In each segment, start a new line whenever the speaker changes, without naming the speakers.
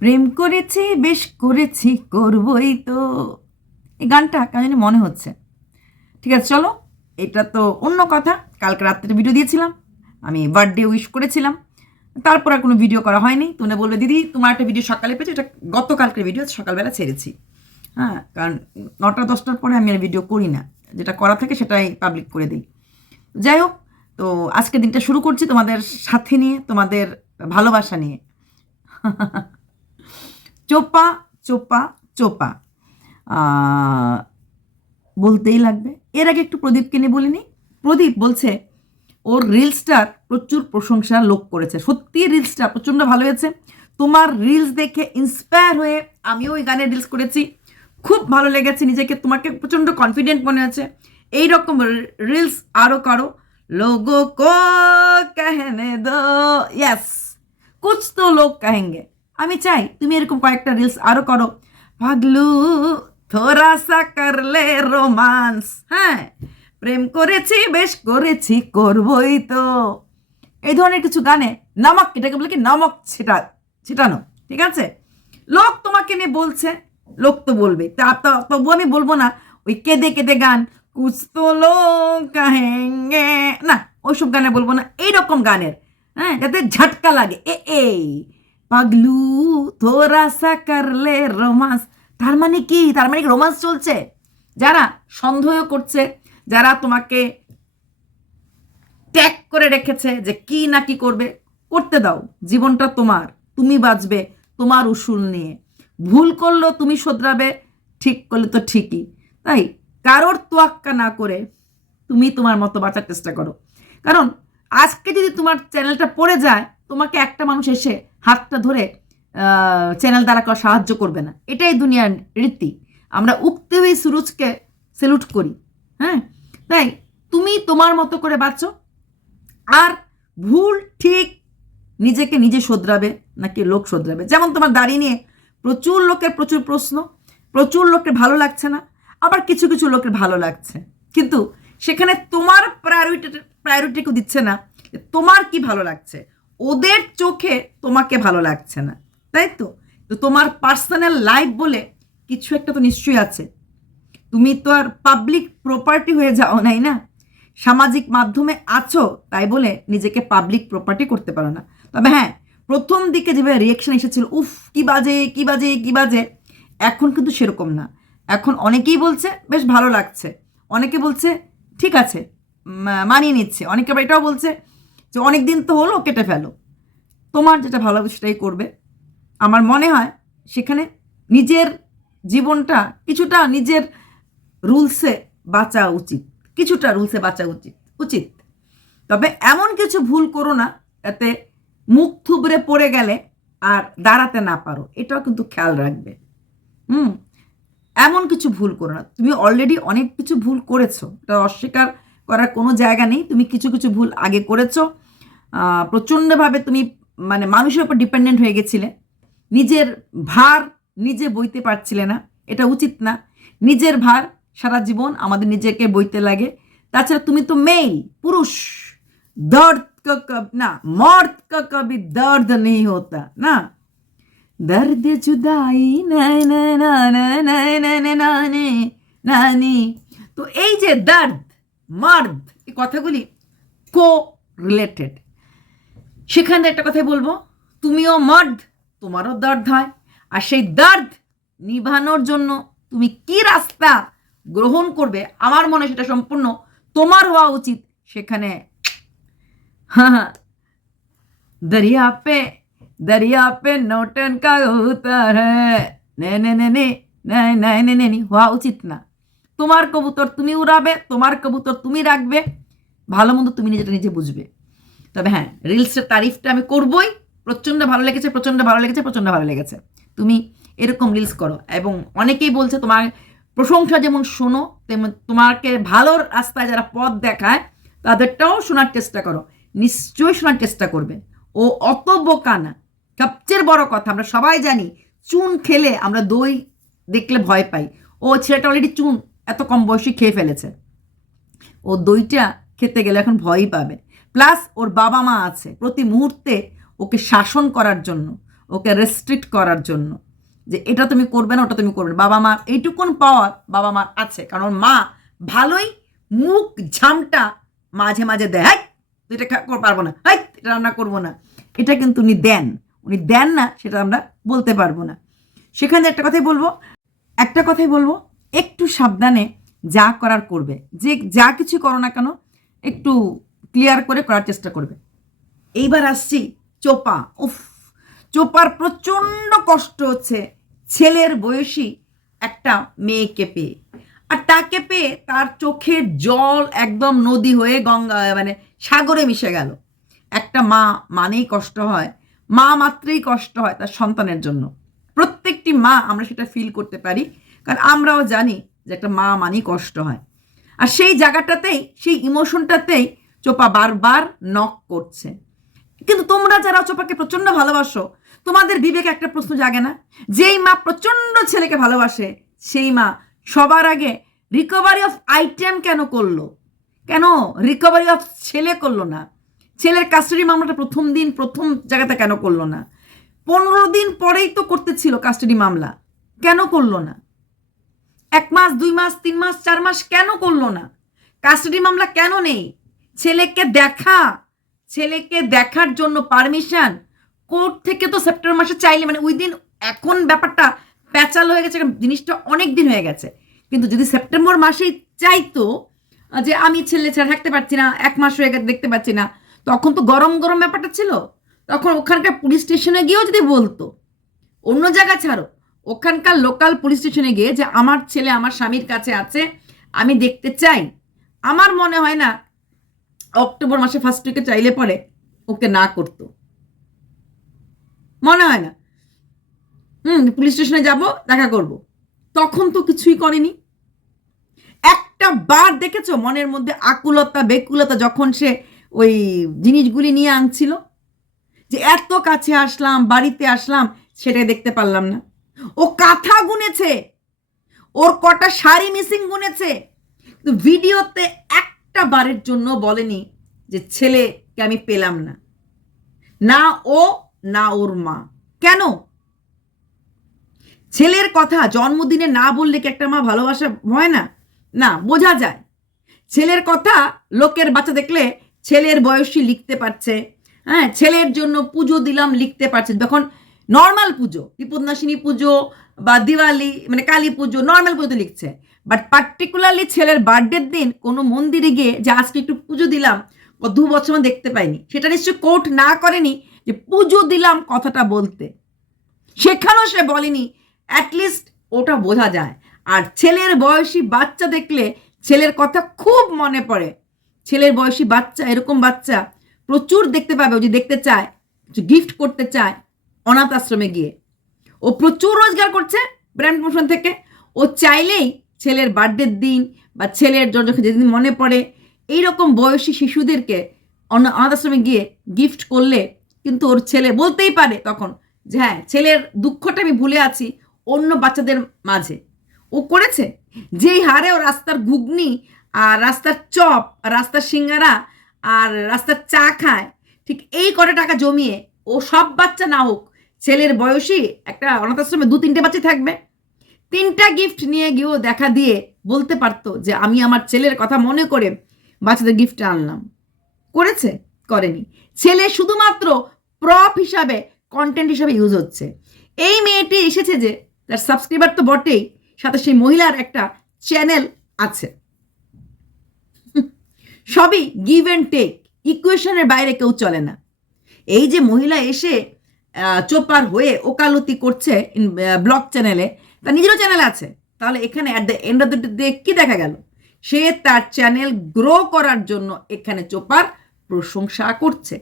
প্রেম করেছি, বেশ করেছি, করবই তো। এই গানটা কেন জানি মনে হচ্ছে। ঠিক আছে, চলো। এটা তো অন্য কথা। কালকে রাত্রে ভিডিও দিয়েছিলাম। আমি বার্থডে উইশ করেছিলাম। তারপর আর কোনো ভিডিও করা হয়নি। তুমি বলবে দিদি, তোমার একটা ভিডিও সকালে পেয়েছ। এটা গতকালকের ভিডিও সকালবেলা ছেড়েছি। হ্যাঁ কারণ নটা, দশটার পরে আমি আর ভিডিও করি না। যেটা করা থাকে সেটাই পাবলিক করে দিই। যাই হোক, তো আজকে দিনটা শুরু করছি তোমাদের সাথে নিয়ে, তোমাদের ভালোবাসা নিয়ে। চোপা চোপা চোপা। বলতেই লাগবে। এর আগে একটু প্রদীপকে নিয়ে বলিনি। প্রদীপ বলছে, ওর রিলসটার প্রচুর প্রশংসা লোক করেছে। সত্যি রিলসটা প্রচণ্ড ভালো হয়েছে। তোমার রিলস দেখে ইন্সপায়ার হয়ে আমিও ওই গানে রিলস করেছি। খুব ভালো লেগেছে নিজেকে। তোমাকে প্রচণ্ড কনফিডেন্ট মনে হয়েছে। এই রকম রিলস আরও করো। লোগো কো কহনে দো? ইয়াস কুছ তো লোক কাহেঙ্গে। আমি চাই তুমি এরকম কয়েকটা রিলস আরও করো। ভাগলু থোড়া সা করলে রোমান্স হ্যাঁ প্রেম করেছি, বেশ করেছি, করবই তো। এই ধরনের কিছু গানে নামক, এটাকে বলে কি নামক ছেটা, ছেটানো, ঠিক আছে? লোক তোমাকে নিয়ে বলছে, লোক তো বলবে। তা তবু আমি বলব না, ওই কেঁদে কেঁদে গান কুছ তো না, ওইসব গানে বলব না, এইরকম গানের হ্যাঁ যাতে ঝাটকা লাগে। এ, এই পাগলু থোড়া সা করলে রোমান্স। তার মানে কি? তার মানে রোমান্স চলছে? যারা সন্দেহ করছে, যারা তোমাকে ট্যাগ করে রেখেছে যে কি না কি করবে, করতে দাও। জীবনটা তোমার, তুমি বাঁচবে তোমার উসুল নিয়ে। ভুল করল তুমি শোধরাবে, ঠিক করলে তো ঠিকই। তাই কারোর তোয়াক্কা না করে তুমি তোমার মতো বাঁচার চেষ্টা করো। কারণ আজকে যদি তোমার চ্যানেলটা পড়ে যায়, তোমাকে একটা মানুষ এসে হাতটা ধরে চ্যানেল দ্বারা সাহায্য করবে না। এটাই দুনিয়ার রীতি। আমরা উঠতে হয়ে সুরজকে সেলুট করি হ্যাঁ? তাই তুমি তোমার মতো করে বাঁচো, আর ভুল ঠিক নিজেকে নিজে শোধরাবে, নাকি লোক শোধরাবে? যেমন তোমার দাড়ি নিয়ে প্রচুর লোকের প্রচুর প্রশ্ন, প্রচুর লোকের ভালো লাগছে না, আবার কিছু কিছু লোকের ভালো লাগছে। কিন্তু সেখানে তোমার প্রায়োরিটি প্রায়োরিটিকে দিচ্ছে না তোমার কি ভালো লাগছে? ওদের চোখে তোমাকে ভালো লাগছে না, তাই তো? তো তোমার পার্সোনাল লাইফ বলে কিছু একটা তো নিশ্চয়ই আছে। তুমি তো আর পাবলিক প্রপার্টি হয়ে যাও নাই না? সামাজিক মাধ্যমে আছো, তাই বলে নিজেকে পাবলিক প্রপার্টি করতে পারো না। তবে হ্যাঁ প্রথম দিকে যেভাবে রিয়েকশন এসেছিল, উফ, কি বাজে কি বাজে কি বাজে, এখন কিন্তু সেরকম না। এখন অনেকেই বলছে, বেশ ভালো লাগছে। অনেকে বলছে, ঠিক আছে মানিয়ে নিচ্ছে। অনেকে আবার এটাও বলছে যে অনেক দিন তো হলো কেটে ফেলো। তোমার যেটা ভালো সেটাই করবে। আমার মনে হয় সেখানে নিজের জীবনটা কিছুটা নিজের রুলসে বাঁচা উচিত। কিছুটা রুলসে বাঁচা উচিত উচিত। তবে এমন কিছু ভুল করো না যাতে মুখ থুবড়ে পড়ে গেলে আর দাঁড়াতে না পারো। এটাও কিন্তু খেয়াল রাখবে। হুম? এমন কিছু ভুল করো না। তুমি অলরেডি অনেক কিছু ভুল করেছ। এটা অস্বীকার করার কোনো জায়গা নেই। তুমি কিছু কিছু ভুল আগে করেছ। প্রচণ্ডভাবে তুমি মানে মানুষের উপর ডিপেন্ডেন্ট হয়ে গেছিলে। নিজের ভার নিজে বইতে পারছিলে না। এটা উচিত না। নিজের ভার সারা জীবন আমাদের নিজেকে বইতে লাগে। তাছাড়া তুমি তো মেয়ে, পুরুষ। দর্দ কব না, মর্দ কবি দর্দ নেই হতা, না? দর্দ জুদাই। তো এই যে দর্দ, মর্দ, এই কথাগুলি কো রিলেটেড সেখানে একটা কথাই বলব, তুমিও মর্দ, তোমারও দর্দ হয়। আর সেই দর্দ নিভানোর জন্য তুমি কি রাস্তা গ্রহণ করবে? আমার মনে সেটা সম্পূর্ণ তোমার হওয়া উচিত সেখানে। দরিয়া পে দরিয়া পে নৌটন কবুতর নে নে নে নে নাই নে নে, হওয়া উচিত না। তোমার কবুতর তুমি উড়াবে, তোমার কবুতর তুমি রাখবে। ভালো মন্দ তুমি নিজেটা নিজে বুঝবে। তবে হ্যাঁ রিলসের তারিফটা আমি করবই। প্রচণ্ড ভালো লেগেছে প্রচণ্ড ভালো লেগেছে প্রচণ্ড ভালো লেগেছে। তুমি এরকম রিলস করো এবং অনেকেই বলছে তোমার প্রশংসা যেমন শোনো, তেমন তোমাকে ভালো রাস্তায় যারা পথ দেখায়, তাদেরটাও শোনার চেষ্টা করো। নিশ্চয়ই শোনার চেষ্টা করবে। ও অত বোকা না। সবচেয়ে বড় কথা, আমরা সবাই জানি, চুন খেলে আমরা দই দেখলে ভয় পাই। ও ছেলেটা অলরেডি চুন, এত কম বয়সী খেয়ে ফেলেছে। ও দইটা খেতে গেলে এখন ভয়ই পাবে। প্লাস ওর বাবা মা আছে। প্রতি মুহূর্তে ওকে শাসন করার জন্য ওকে রেস্ট্রিক্ট করার জন্য। যে এটা তুমি করবে না ওটা তুমি করবে না। বাবা মার এইটুকুন পাওয়ার বাবা মার আছে। কারণ মা ভালোই মুখ ঝামটা মাঝে মাঝে দেয়। "হাই, এটা পারব না। হাই এটা রান্না করব না। এটা কিন্তু উনি দেন। উনি দেন না সেটা আমরা বলতে পারব না। সেখানে একটা কথাই বলব একটা কথাই বলব একটু সাবধানে যা করার করবে। যে যা কিছু করো না কেন একটু ক্লিয়ার করে করার চেষ্টা করবে। এইবার আসছি চোপা। উফ, চোপার প্রচণ্ড কষ্ট হচ্ছে ছেলের বয়সী একটা মেয়েকে পেয়ে। আর তাকে পেয়ে তার চোখের জল একদম নদী হয়ে গঙ্গা মানে সাগরে মিশে গেল। একটা মা মানেই কষ্ট হয়, মা মাত্রেই কষ্ট হয় তার সন্তানের জন্য। প্রত্যেকটি মা আমরা সেটা ফিল করতে পারি, কারণ আমরাও জানি যে একটা মা মানেই কষ্ট হয়। আর সেই জায়গাটাতেই, সেই ইমোশনটাতেই চোপা বারবার নক করছে। কিন্তু তোমরা যারা চোপাকে প্রচণ্ড ভালোবাসো, তোমাদের বিবেকে একটা প্রশ্ন জাগে না? যেই মা প্রচণ্ড ছেলেকে ভালোবাসে, সেই মা সবার আগে রিকভারি অফ আইটেম কেন করল? কেন রিকভারি অফ ছেলে করল না? ছেলের কাস্টাডি মামলাটা প্রথম দিন, প্রথম জায়গাতে কেন করল না? পনেরো দিন পরেই তো করতেছিল কাস্টাডি মামলা, কেন করল না? এক মাস, দুই মাস, তিন মাস, চার মাস কেন করল না? কাস্টাডি মামলা কেন নেই? ছেলেকে দেখা। ছেলেকে দেখার জন্য পারমিশন কোর্ট থেকে তো সেপ্টেম্বর মাসে চাইলে মানে উইদিন এখন ব্যাপারটা প্যাচাল হয়ে গেছে জিনিসটা অনেক দিন হয়ে গেছে। কিন্তু যদি সেপ্টেম্বর মাসেই চাইতো যে আমি ছেলে ছাড়া থাকতে পারছি না, এক মাস হয়ে গেছে, দেখতে পাচ্ছি না, তখন তো গরম গরম ব্যাপারটা ছিল। তখন ওখানকার পুলিশ স্টেশনে গিয়েও যদি বলতো, অন্য জায়গা ছাড়ো, ওখানকার লোকাল পুলিশ স্টেশনে গিয়ে যে আমার ছেলে, আমার স্বামীর কাছে আছে, আমি দেখতে চাই। আমার মনে হয় না অক্টোবর মাসে ফার্স্ট উইকে চাইলে পরে ওকে না করতো। মনে হয় না? হুম পুলিশ স্টেশনে যাব, দেখা করব। তখন তো কিছুই করেনি। একটা বার দেখেছ মনের মধ্যে আকুলতা, বেকুলতা যখন সে ওই জিনিসগুলি নিয়ে আনছিল? যে এত কাছে আসলাম, বাড়িতে আসলাম, সেটাই দেখতে পারলাম না। ও কাঁথা গুনেছে, ওর কটা শাড়ি মিসিং গুনেছে। ভিডিওতে একটা বারের জন্য বলেনি যে ছেলেকে আমি পেলাম না। না ও, না ওর মা। কেন? ছেলের কথা জন্মদিনে না বললে কি একটা মা ভালোবাসা হয় না? না, বোঝা যায়। ছেলের কথা লোকের বাচ্চা দেখলে ছেলের বয়সী লিখতে পারছে। হ্যাঁ ছেলের জন্য পুজো দিলাম, লিখতে পারছে। যখন নর্মাল পুজো বিপদনাশিনী পুজো বা দিওয়ালি মানে কালী পুজো নর্মাল পুজোতে লিখছে। বাট পার্টিকুলারলি ছেলের বার্থডের দিন কোনো মন্দিরে গিয়ে যে আজকে একটু পুজো দিলাম দু বছর দেখতে পাইনি। সেটা নিশ্চয়ই কোর্ট না করেনি যে পুজো দিলাম কথাটা বলতে। সেখানেও সে বলেনি অ্যাটলিস্ট ওটা বোঝা যায়। আর ছেলের বয়সী বাচ্চা দেখলে ছেলের কথা খুব মনে পড়ে। ছেলের বয়সী বাচ্চা, এরকম বাচ্চা প্রচুর দেখতে পাবে। ও যদি দেখতে চায় গিফট করতে চায় অনাথ আশ্রমে গিয়ে। ও প্রচুর রোজগার করছে ব্র্যান্ড প্রমোশন থেকে। ও চাইলেই ছেলের বার্থডের দিন বা ছেলের জন্য যেদিন মনে পড়ে, এইরকম বয়সী শিশুদেরকে অনাথ আশ্রমে গিয়ে গিফট করলে কিন্তু ওর ছেলে বলতেই পারে তখন যে হ্যাঁ ছেলের দুঃখটা আমি ভুলে আছি অন্য বাচ্চাদের মাঝে। ও করেছে। যেই হারে ও রাস্তার ঘুগনি আর রাস্তার চপ রাস্তার সিঙ্গারা, আর রাস্তার চা খায়, ঠিক এই কটা টাকা জমিয়ে ও সব বাচ্চা না হোক, ছেলের বয়সী একটা অনাথ আশ্রমে দু তিনটে বাচ্চা থাকবে। তিনটা গিফট নিয়ে গিয়েও দেখা দিয়ে বলতে পারতো যে আমি আমার ছেলের কথা মনে করে বাচ্চাদের গিফট আনলাম। করেছে? করেনি। ছেলে শুধুমাত্র প্রপ হিসাবে কন্টেন্ট হিসাবে ইউজ হচ্ছে। এই মেয়েটি এসেছে যে তার সাবস্ক্রাইবার তো বটেই, সাথে সেই মহিলার একটা চ্যানেল আছে। সবই গিভ অ্যান্ড টেক ইকুয়েশনের বাইরে কেউ চলে না। এই যে মহিলা এসে চোপার হয়ে ওকালতি করছে ব্লগ চ্যানেলে তার নিজেরও চ্যানেল আছে। তাহলে এখানে at the end of the day কি দেখা গেল? সে তার চ্যানেল গ্রো করার জন্য এখানে চোপার প্রশংসা করছে।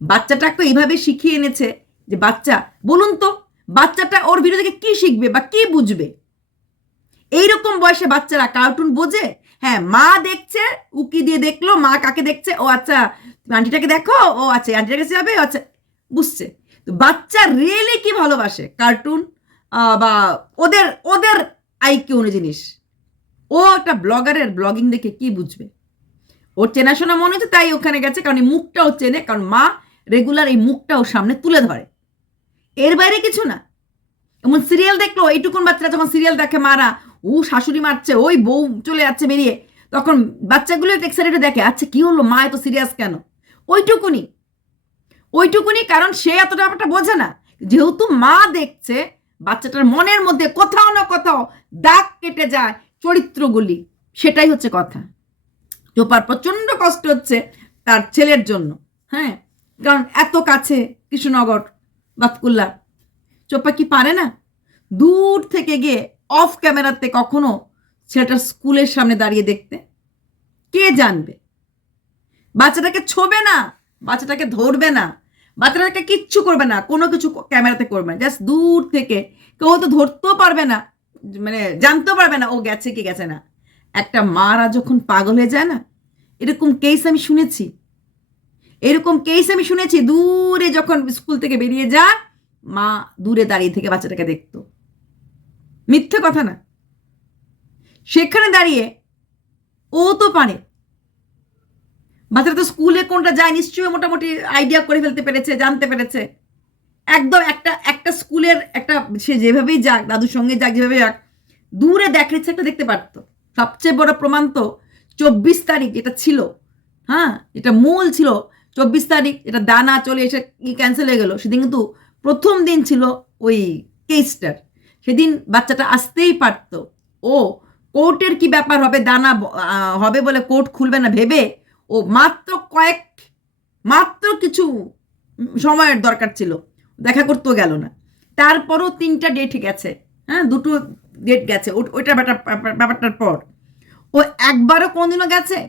বাচ্চাটাকে এইভাবে শিখিয়ে এনেছে যে, বাচ্চা, বলুন তো, বাচ্চাটা ওর ভিডিও থেকে কি শিখবে বা কি বুঝবে? এইরকম বয়সে বাচ্চারা কার্টুন বোঝে? হ্যাঁ মা দেখছে, উকি দিয়ে দেখল, মা কাকে দেখছে? ও আচ্ছা আন্টিটাকে দেখো, ও আচ্ছা আন্টিটার কাছে যাবে আচ্ছা বুঝছে। তো বাচ্চা রিয়েলি কি ভালোবাসে? কার্টুন বা ওদের ওদের আইকিউ জিনিস। ও একটা ব্লগারের ব্লগিং দেখে কি বুঝবে? ওর চেনাশোনা মনে হচ্ছে, তাই ওখানে গেছে, কারণ এই মুখটাও চেনে, কারণ মা রেগুলার এই মুখটা ওর সামনে তুলে ধরে। এর বাইরে কিছু না। এমন সিরিয়াল দেখল, এইটুকুন বাচ্চারা যখন সিরিয়াল দেখে মারা, ও শাশুড়ি মারছে, ওই বউ চলে যাচ্ছে বেরিয়ে, তখন বাচ্চাগুলো একটু এক্সাইটেড দেখে আচ্ছা কি হলো, মা এত সিরিয়াস কেন? ওইটুকুনি। ওইটুকুনি কারণ সে এতটা ব্যাপারটা বোঝে না। যেহেতু মা দেখছে বাচ্চাটার মনের মধ্যে কোথাও না কোথাও দাগ কেটে যায় চরিত্রগুলি। সেটাই হচ্ছে কথা। চোপার প্রচণ্ড কষ্ট হচ্ছে তার ছেলের জন্য হ্যাঁ? কারণ এত কাছে কৃষ্ণনগর বাতকুল্লা চোপা কি পারে না? দূর থেকে গিয়ে অফ ক্যামেরাতে কখনো ছেলেটার স্কুলের সামনে দাঁড়িয়ে দেখতে? কে জানবে? বাচ্চাটাকে ছোবে না, বাচ্চাটাকে ধরবে না। বাচ্চাটাকে কিচ্ছু করবে না, কোনো কিছু ক্যামেরাতে করবে না জাস্ট দূর থেকে। কেউ তো ধরতেও পারবে না মানে জানতেও পারবে না, ও গেছে কি গেছে না। একটা মারা যখন পাগল হয়ে যায় না, এরকম কেস আমি শুনেছি। এরকম কেস আমি শুনেছি, দূরে যখন স্কুল থেকে বেরিয়ে যা, মা দূরে দাঁড়িয়ে থেকে বাচ্চাটাকে দেখতো। মিথ্যে কথা না। সেখানে দাঁড়িয়ে ও তো পারে। বাচ্চারা তো স্কুলে কোনটা যায় নিশ্চয়ই মোটামুটি আইডিয়া করে ফেলতে পেরেছে, জানতে পেরেছে। একদম একটা একটা স্কুলের একটা, সে যেভাবেই যাক, দাদুর সঙ্গে যাক, যেভাবে যাক, দূরে দেখাচ্ছে একটা দেখতে পারতো। সবচেয়ে বড় প্রমাণ তো চব্বিশ তারিখ যেটা ছিল। হ্যাঁ এটা মূল ছিল। চব্বিশ তারিখ এটা দানা চলে এসে ক্যান্সেল হয়ে গেল? সেদিন কিন্তু প্রথম দিন ছিল ওই কেসটার সেদিন বাচ্চাটা আসতেই পারতো। ও কোর্টের কি ব্যাপার হবে? দানা হবে বলে কোর্ট খুলবে না ভেবে ও মাত্র কয়েক, মাত্র কিছু সময়ের দরকার ছিল। দেখা করতেও গেল না। তারপরও তিনটা ডেট গেছে। হ্যাঁ দুটো ডেট গেছে। ব্যাপার- ব্যাপারটার পর। ও একবারও কোনদিনও গেছে?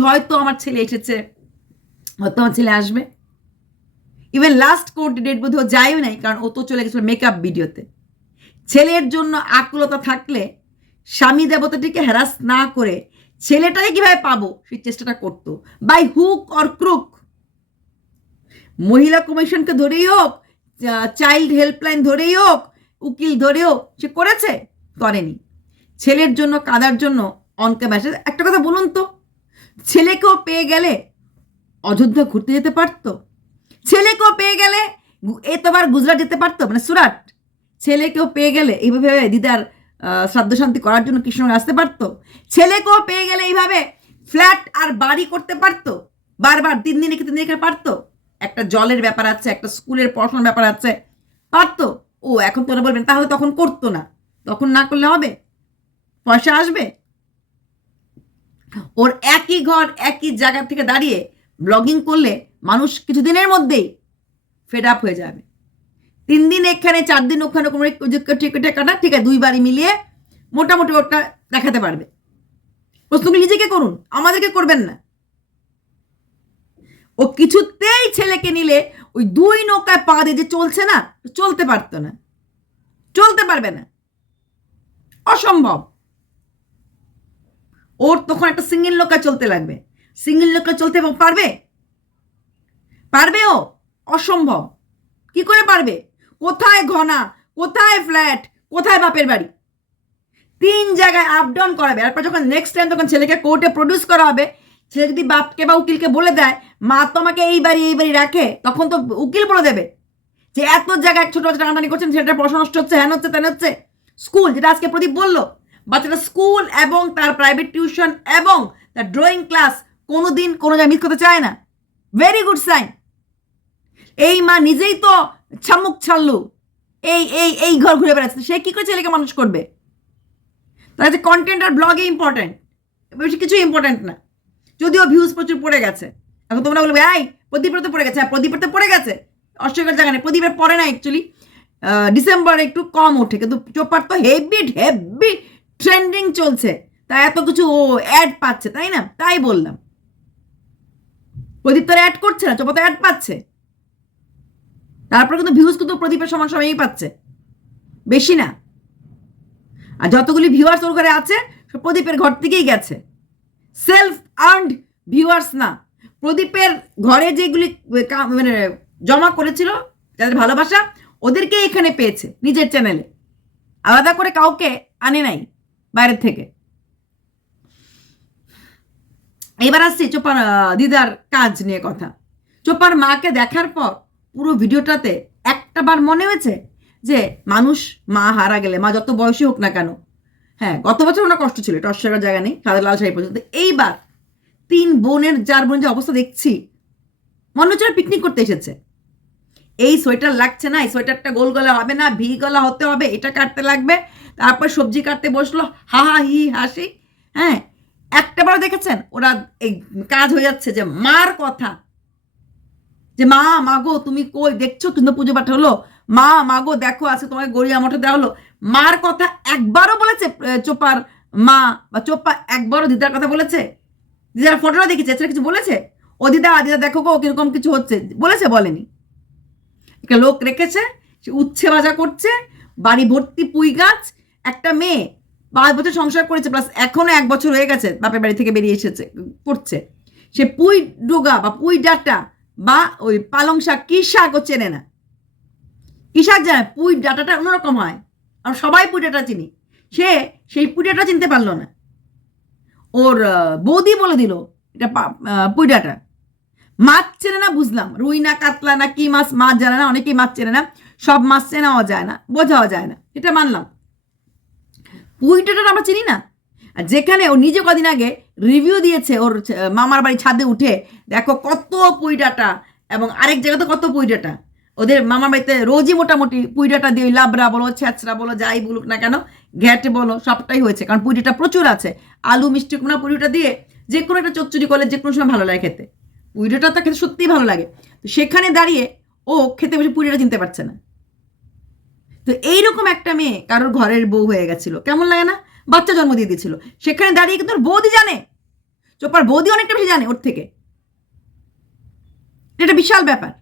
হয়তো আমার ছেলে এসেছে। হয়তো আমার ছেলে আসবে। ইভেন লাস্ট কোর্ট ডেট বোধ যায়ও নাই, কারণ ও তো চলে গেছিল মেকআপ ভিডিওতে ছেলের জন্য আকুলতা থাকলে স্বামী দেবতাটিকে হ্যারাস না করে ছেলেটাকে কীভাবে পাবো? সেই চেষ্টাটা করতো। বাই হুক অর ক্রুক মহিলা কমিশনকে ধরেই হোক চাইল্ড হেল্পলাইন ধরেই হোক, উকিল ধরে হোক, সে করেছে? করেনি। ছেলের জন্য, কাদার জন্য অন ক্যামেরা একটা কথা বলুন তো। ছেলেকেও পেয়ে গেলে অযোধ্যা ঘুরতে যেতে পারতো? ছেলেকেও পেয়ে গেলে এ তোমার গুজরাট যেতে পারতো? মানে সুরাট। ছেলেকেও পেয়ে গেলে, এইভাবে দিদার আহ, শ্রাদ্ধ শান্তি করার জন্য কৃষ্ণনগর আসতে পারতো? ছেলেকেও পেয়ে গেলে এইভাবে ফ্ল্যাট আর বাড়ি করতে পারতো? বারবার তিন দিনে কি তিন দিনে পারতো? একটা জলের ব্যাপার আছে একটা স্কুলের পড়াশোনার ব্যাপার আছে পারতো? ও এখন তোরা বলবেন তাহলে তখন করতো না। তখন না করলে হবে? পয়সা আসবে? ওর একই ঘর একই জায়গা থেকে দাঁড়িয়ে ব্লগিং করলে মানুষ কিছুদিনের মধ্যেই ফেড আপ হয়ে যাবে। তিন দিন এখানে চার দিন ওখানে টিকিটে কাটা, ঠিক আছে দুই বাড়ি মিলিয়ে মোটামুটি ওটা দেখাতে পারবে। প্রশ্নগুলো নিজেকে করুন, আমাদেরকে করবেন না। ও কিছুতেই ছেলেকে নিলে ওই দুই নৌকায় পা দিয়ে যে চলছে না, চলতে পারতো না। চলতে পারবে না। অসম্ভব। ওর তখন একটা সিঙ্গেল নৌকায় চলতে লাগবে। সিঙ্গেল নৌকায় চলতে পারবে? পারবে ও? অসম্ভব। কি করে পারবে? কোথায় ঘনা? কোথায় ফ্ল্যাট? কোথায় বাপের বাড়ি? তিন জায়গায় আপ ডাউন করাবে। তারপর যখন নেক্সট টাইম যখন ছেলেকে কোর্টে প্রডিউস করা হবে, ছেলে যদি বাপকে বা উকিলকে বলে দেয়, মা তো আমাকে এই বাড়ি এই বাড়ি রাখে, তখন তো উকিল বলে দেবে যে এত জায়গায় ছোটো বাচ্চা টানাটানি করছেন সেটা পড়াশোনা নষ্ট হচ্ছে হ্যান হচ্ছে, তেন হচ্ছে। স্কুল যেটা আজকে প্রদীপ বলল বাচ্চাটা স্কুল এবং তার প্রাইভেট টিউশন এবং তার ড্রয়িং ক্লাস কোনো দিন কোনো জায়গায় মিস করতে চায় না। ভেরি গুড সাইন এই মা নিজেই তো ছামুক ছাড়লু এই এই এই ঘর ঘুরে বেড়াচ্ছে। সে কী করে ছেলেকে মানুষ করবে? তার যে কন্টেন্ট আর ব্লগে ইম্পর্টেন্ট বেশি কিছু ইম্পর্টেন্ট না। যদিও ভিউজ প্রচুর পড়ে গেছে। এখন তোমরা বলবে, এই, প্রদীপের তো পড়ে গেছে। হ্যাঁ প্রদীপের তো পড়ে গেছে। অস্ট্রেলিয়ার জায়গা নেই। প্রদীপের পড়ে না অ্যাকচুয়ালি ডিসেম্বরে একটু কম ওঠে, কিন্তু চোপার তো হেভি হেভি ট্রেন্ডিং চলছে। তা এত কিছু ও অ্যাড পাচ্ছে, তাই না? তাই বললাম। প্রদীপ তো অ্যাড করছে না, চোপা তো অ্যাড পাচ্ছে। তারপর কিন্তু ভিউজ কিন্তু প্রদীপের সমান সময়ই পাচ্ছে। বেশি না। আর যতগুলি ভিউয়ার্স ওর ঘরে আছে প্রদীপের ঘর থেকেই গেছে। সেলফ আর্নড ভিউয়ার্স না। প্রদীপের ঘরে যেগুলি মানে জমা করেছিল, যাদের ভালোবাসা, ওদেরকে এখানে পেয়েছে, নিজের চ্যানেলে আলাদা করে কাউকে আনে নাই, বাইরের থেকে। এবার আসছি চোপার দিদার কাজ নিয়ে কথা। চোপার মাকে দেখার পর পুরো ভিডিওটাতে এক একটা বার মনে হয়েছে যে মানুষ মা হারা গেলে, মা যত বয়সী হোক না কেন হ্যাঁ গত বছর ওনার কষ্ট ছিল অস্বীকার জায়গা নেই, সাদা লাল শাড়ি পর্যন্ত। এইবার তিন বোনের, চার বোনের যে অবস্থা দেখছি, মনে হচ্ছে পিকনিক করতে এসেছে। এই সোয়েটার লাগছে না, এই সোয়েটারটা গোল গলা হবে না, ভি গলা হতে হবে, এটা কাটতে লাগবে, তারপর সবজি কাটতে বসল, হা হা, হি হাসি হ্যাঁ একটা দেখেছেন? ওরা এই কাজ হয়ে যাচ্ছে যে মার কথা যে মা মাগো তুমি কই? দেখছ? কিন্তু পুজো পাঠ হলো। মা মাগো দেখো আছে তোমাকে গড়িয়া মঠে দেওয়া হলো। মার কথা একবারও বলেছে চোপার মা, বা চোপা একবারও দিদার কথা বলেছে। দিদার ফটোটা দেখেছে? এছাড়া কিছু বলেছে? ও দিদা দিদা, দেখো গো, কীরকম কিছু হচ্ছে। বলেছে, বলেনি। একটা লোক রেখেছে, সে উচ্ছে ভাজা করছে, বাড়ি ভর্তি পুঁই গাছ, একটা মেয়ে পাঁচ বছর সংসার করেছে প্লাস এখনও এক বছর হয়ে গেছে, বাপের বাড়ি থেকে বেরিয়ে এসেছে, করছে। সে পুঁই ডোগা বা পুঁই ডাটা বা ওই পালং শাক, কি শাকও চেনে না। কী শাক জানে? পুঁই, ডাটাটা অন্যরকম হয়। আমরা সবাই পুঁই, ডাটা চিনি। সে সেই পুঁই, ডাটা চিনতে পারল না। ওর বৌদি বলে দিল, এটা পুঁই, ডাটা। মাছ চেনে না, বুঝলাম। রুই না, কাতলা না, কি মাছ মাছ জানে না, অনেকেই মাছ চেনে না। সব মাছ চেনাও যায় না, বোঝাও যায় না। এটা মানলাম। পুইটাটা আমরা চিনি না। আর যেখানে ও নিজে কদিন আগে রিভিউ দিয়েছে ওর মামার বাড়ি ছাদে উঠে, দেখো কত পুইডাটা এবং আরেক জায়গাতে কত পুইডাটা ওদের মামার বাড়িতে রোজই মোটামুটি পুইডাটা দিয়ে লাবড়া বলো, ছ্যাঁচড়া বলো, যাই বলুক না কেন, ঘ্যাটে বলো, সবটাই হয়েছে। কারণ পুইডাটা প্রচুর আছে। আলু, মিষ্টি, কুমড়া পুইডাটা দিয়ে যে কোনো একটা চচ্চড়ি করলে যে কোনো সময় ভালো লাগে খেতে। পুইডাটা তো খেতে সত্যিই ভালো লাগে। তো সেখানে দাঁড়িয়ে ও খেতে বসে পুইডাটা চিনতে পারছে না। তো এইরকম একটা মেয়ে কারোর ঘরের বউ হয়ে গেছিল। কেমন লাগে না? বাচ্চা জন্ম দিয়ে দিয়েছিল। সেখানে দাঁড়িয়ে কিন্তু বৌদি জানে। চোপার বৌদি অনেকটা বেশি জানে ওর থেকে। এটা বিশাল ব্যাপার।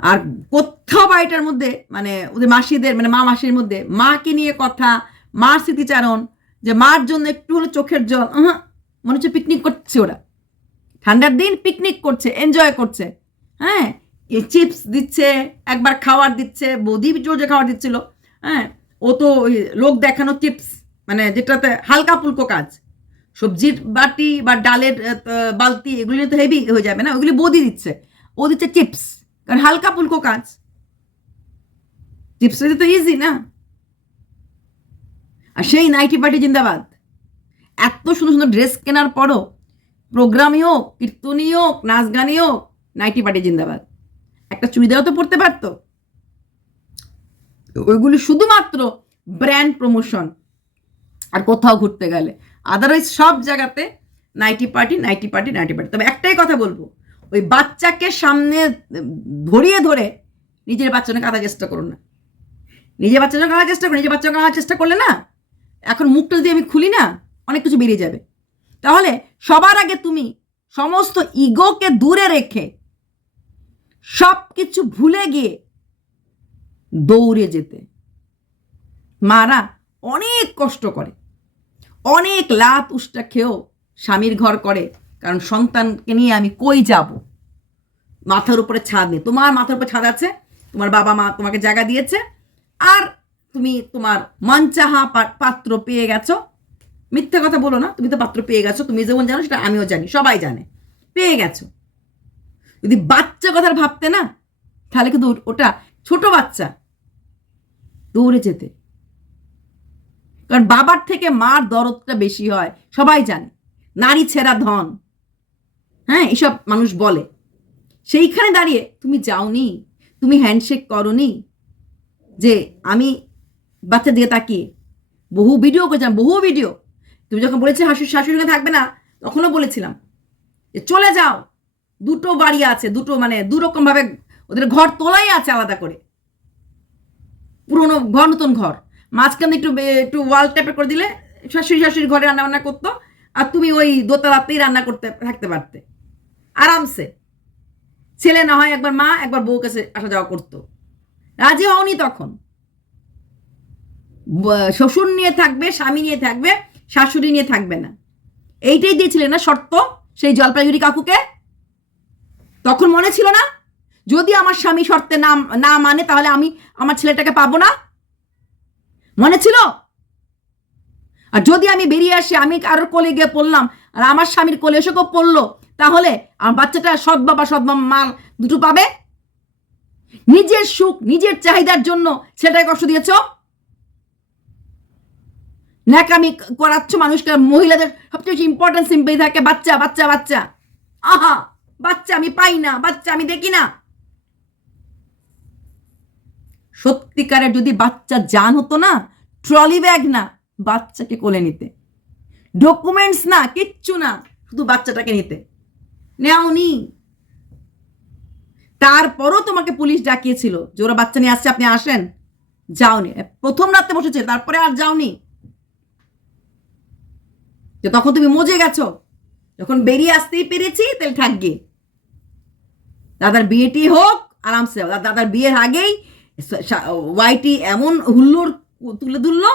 আর কোথাও বাড়িটার মধ্যে মানে ওদের মাসিদের মানে মা মাসির মধ্যে, মাকে নিয়ে কথা, মার স্মৃতিচারণ, যে মার জন্য একটু হলো চোখের জল মনে হচ্ছে পিকনিক করছে ওরা। ঠান্ডার দিন পিকনিক করছে এনজয় করছে। হ্যাঁ চিপস দিচ্ছে, একবার খাওয়ার দিচ্ছে, বৌদি জোরে খাবার দিচ্ছিল। হ্যাঁ? ও তো ওই লোক দেখানো চিপস মানে যেটাতে হালকা ফুলকো কাজ। সবজির বাটি বা ডালের বালতি, এগুলি তো হেভি হয়ে যাবে না? ওগুলি বৌদি দিচ্ছে। ও দিচ্ছে চিপস কারণ হালকা ফুলকো কাজ। চিপস তো ইজি না? আর সেই নাইটি পার্টি জিন্দাবাদ। এত সুন্দর সুন্দর ড্রেস কেনার পরও প্রোগ্রামই হোক, কীর্তনই হোক, নাচ গানই হোক, নাইটি পার্টি জিন্দাবাদ। একটা চুড়িদারও তো পরতে। পারতো ওইগুলি শুধুমাত্র ব্র্যান্ড প্রমোশন আর কোথাও ঘুরতে গেলে। আদারওয়াইজ সব জায়গাতে ninety party ninety party ninety party. তবে একটাই কথা বলব, ওই বাচ্চাকে সামনে ধরিয়ে ধরে নিজের বাচ্চাকে কাঁদার চেষ্টা করুন না। নিজের বাচ্চাকে কাঁদার চেষ্টা করুন নিজের বাচ্চাকে কাঁদার চেষ্টা করলে না, এখন মুখটা যদি আমি খুলি না, অনেক কিছু বেরিয়ে যাবে। তাহলে সবার আগে তুমি সমস্ত ইগোকে দূরে রেখে সব কিছু ভুলে গিয়ে দৌড়ে যেতে। মারা অনেক কষ্ট করে। অনেক লাত উষ্টা খেয়েও স্বামীর ঘর করে, কারণ সন্তানকে নিয়ে আমি কই যাব? মাথার উপরে ছাদ নেই। তোমার মাথার উপরে ছাদ আছে? তোমার বাবা মা তোমাকে জায়গা দিয়েছে? আর তুমি তোমার মনচাহা পা- পাত্র পেয়ে গেছো? মিথ্যে কথা বলো না, তুমি তো পাত্র পেয়ে গেছো। তুমি যেমন জানো সেটা আমিও জানি, সবাই জানে। পেয়ে গেছো। যদি বাচ্চা কথার ভাবতে না, তাহলে কিন্তু ওটা ছোট বাচ্চা। দৌড়ে যেতে। কারণ বাবার থেকে মার দরদটা বেশি হয়, সবাই জানে। নারী ছেঁড়া ধন। হ্যাঁ এসব মানুষ বলে। সেইখানে দাঁড়িয়ে তুমি যাওনি, তুমি হ্যান্ডশেক করনি যে আমি বাচ্চা দিকে তাকিয়ে। বহু ভিডিও করেছিলাম, বহু ভিডিও তুমি যখন বলেছিলে শাশুড়ি শাশুড়ি থাকবে না, তখনও বলেছিলাম যে চলে যাও। দুটো বাড়ি আছে, দুটো মানে দুরকম ভাবে ওদের ঘর তোলাই আছে আলাদা করে। পুরোনো ঘর নতুন ঘর। মাঝখানে একটু একটু ওয়াল টাইপের করে দিলে শাশুড়ি শাশুড়ি ঘরে রান্না বান্না করতো, আর তুমি ওই দোতলাতেই রান্না করতে থাকতে পারতে। আরামসে। ছেলে না হয় একবার মা, একবার বউ কাছে আসা যাওয়া করতো। রাজি হওনি তখন। শ্বশুর নিয়ে থাকবে, স্বামী নিয়ে থাকবে, শাশুড়ি নিয়ে থাকবে না। এইটাই দিয়েছিলেন না শর্ত, সেই জলপাইগুড়ি কাকুকে? তখন মনে ছিল না? যদি আমার স্বামী শর্তে না না মানে তাহলে আমি আমার ছেলেটাকে পাবো না? মনে ছিল? আর যদি আমি বেরিয়ে আসি, আমি কারোর কোলে গিয়ে পড়লাম, আর আমার স্বামীর কোলে এসে কেউ পড়ল, তাহলে আমার বাচ্চাটা সৎ বাবা, সৎ মাল দুটো পাবে? নিজের সুখ, নিজের চাহিদার জন্য সেটাই কষ্ট দিয়েছ? ন্যাকামি করাচ্ছ মানুষকে, মহিলাদের সবচেয়ে বেশি ইম্পর্টেন্ট সিম্পলি থাকে, বাচ্চা বাচ্চা বাচ্চা। আহা! বাচ্চা আমি পাই না, বাচ্চা আমি দেখি না। সত্যিকারের যদি বাচ্চা জান হতো না ট্রলি ব্যাগ না, বাচ্চাকে কোলে নিতে। ডকুমেন্টস না, কিচ্ছু না, শুধু বাচ্চাটাকে নিতে। নেওনি তারপরও তোমাকে পুলিশ ডাকিয়েছিল যে ওরা বাচ্চা নিয়ে আসছে, আপনি আসেন। যাওনি প্রথম রাতে বসেছে তারপরে আর যাওনি যে তখন তুমি মজে গেছো। যখন বেরিয়ে আসতেই পেরেছি, তাহলে থাকবে দাদার বিয়েটি হোক, আরামসে। দাদার বিয়ের আগেই ওয়াইটি এমন হুল্লোড় তুলে ধরলো,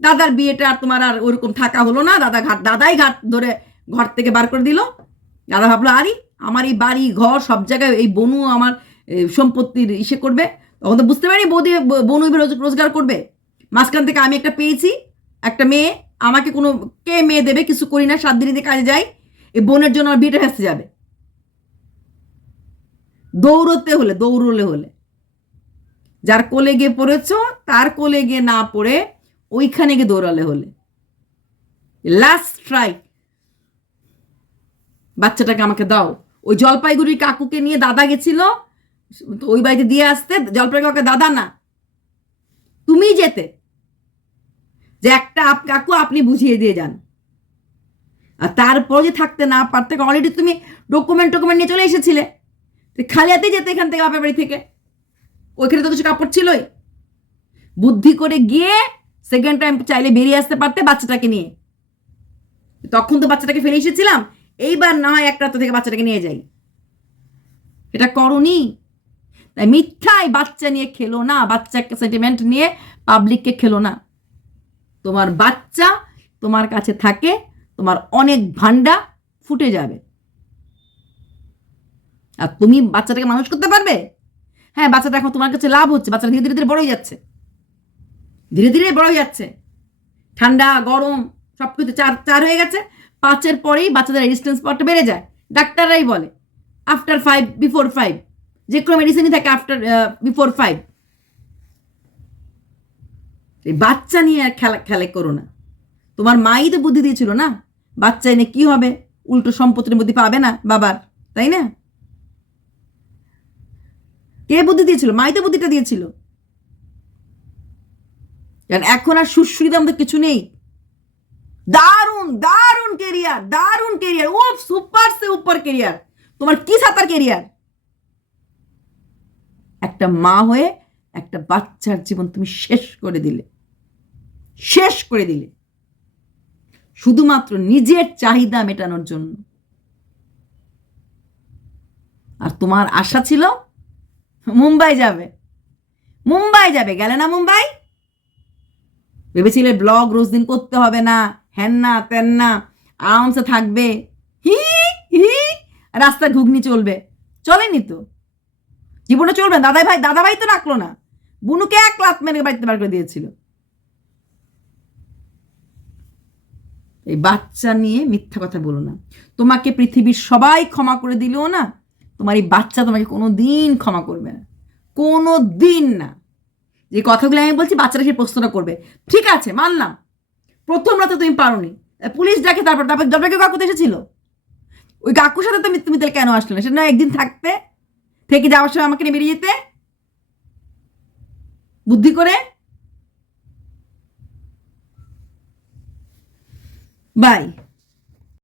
দাদার বিয়েটা আর তোমার আর ওরকম থাকা হলো না, দাদা ঘাট, দাদাই ঘাট ধরে ঘর থেকে বার করে দিল। দাদা ভাবলো, আরে, আমার এই বাড়ি, ঘর, সব জায়গায় এই বনু আমার সম্পত্তির ইসে করবে। তখন তো বুঝতে পারি বৌদি বনু রোজগার করবে। মাঝখান থেকে আমি একটা পেয়েছি, একটা মেয়ে, আমাকে কোনো, কে মেয়ে দেবে কিছু করি না, সাত দিনে কাজে যাই এই বোনের জন্য আমার বিয়েটা ভেসতে যাবে। দৌড়তে হলে, দৌড়লে হলে। যার কোলে গিয়ে পড়েছ, তার কোলে গিয়ে না পড়ে ওইখানে গিয়ে দৌড়ালে হলে। লাস্ট ট্রাই বাচ্চাটাকে আমাকে দাও। ওই জলপাইগুড়ির কাকুকে নিয়ে দাদা গেছিল ওই বাড়িতে দিয়ে আসতে জলপাইগুড়ি কাকুকে, দাদা না, তুমি যেতে। যে একটা আপ- কাকু আপনি বুঝিয়ে দিয়ে যান। আর তারপর যে থাকতে না পারতে অলরেডি তুমি ডকুমেন্ট টকুমেন্ট নিয়ে চলে এসেছিলে। খালি হাতে যেতে এখান থেকে বাপের বাড়ি থেকে। ওইখানে তো কিছু কাপড় ছিলই। বুদ্ধি করে গিয়ে সেকেন্ড টাইম চাইলে বেরিয়ে আসতে পারতে বাচ্চাটাকে নিয়ে। তখন তো বাচ্চাটাকে ফেলে এসেছিলাম। এইবার না হয় এক রাত থেকে বাচ্চাটাকে নিয়ে যাই। এটা করনি। তাই মিথ্যায় বাচ্চা নিয়ে খেলো না বাচ্চাকে সেন্টিমেন্ট নিয়ে পাবলিককে খেলো না। তোমার বাচ্চা তোমার কাছে থাকে, তোমার অনেক ভান্ডা ফুটে যাবে। আর তুমি বাচ্চাটাকে মানুষ করতে পারবে? হ্যাঁ বাচ্চাটা এখন তোমার কাছে লাভ হচ্ছে, বাচ্চাটা ধীরে ধীরে ধীরে বড় হয়ে যাচ্ছে। ধীরে ধীরে বড় হয়ে যাচ্ছে। ঠান্ডা, গরম সব কিছু চার চার হয়ে গেছে। পাঁচের পরেই বাচ্চাদের রেজিস্ট্যান্স পাওয়ারটা বেড়ে যায়। ডাক্তাররাই বলে আফটার ফাইভ বিফোর ফাইভ যে কোনো মেডিসিনই থাকে আফটার বিফোর ফাইভ এই বাচ্চা নিয়ে আর খেলা খেলে করো না। তোমার মাই তো বুদ্ধি দিয়েছিল না, বাচ্চা এনে কি হবে? উল্টো সম্পত্তির মধ্যে পাবে না, বাবার, তাই না? কে বুদ্ধি দিয়েছিল? মাই তো বুদ্ধিটা দিয়েছিল। এখন আর সুশ্রীদাম তো কিছু নেই। দারুণ দারুণ কেরিয়ার দারুণ কেরিয়ার ও সুপার সে উপর কেরিয়ার তোমার কি সাঁতার কেরিয়ার একটা মা হয়ে একটা বাচ্চার জীবন তুমি শেষ করে দিলে। শেষ করে দিলে। শুধুমাত্র নিজের চাহিদা মেটানোর জন্য। আর তোমার আশা ছিল মুম্বাই যাবে। মুম্বাই যাবে। গেলে না মুম্বাই? ভেবেছিলে ব্লগ রোজ দিন করতে হবে না। হ্যান না, তেন না। আরামসে থাকবে। হি হি রাস্তায় ঘুগনি চলবে। চলেনি তো। জীবনে চলবে। দাদাই ভাই দাদা ভাই তো রাখল না। বুনুকে এক লাত মেরে বাড়িতে বার করে দিয়েছিল। এই বাচ্চা নিয়ে মিথ্যা কথা বলো না। তোমাকে পৃথিবীর সবাই ক্ষমা করে দিলেও না তোমার এই বাচ্চা তোমাকে কোনো দিন ক্ষমা করবে না। কোনো দিন না। যে কথাগুলো আমি বলছি, বাচ্চারা সে প্রশ্নটা করবে। ঠিক আছে, মানলাম। প্রথম রাতে তুমি পারোনি। পুলিশ ডাকে, তারপর তারপর জলপাইগুড়ি কাকু তো এসেছিল। ওই কাকুর সাথে তুমি তুমি তাহলে কেন আসলে না? সেটা একদিন থাকতে, থেকে যাওয়ার সময় আমাকে নিয়ে বেরিয়ে যেতে। বুদ্ধি করে। বাই।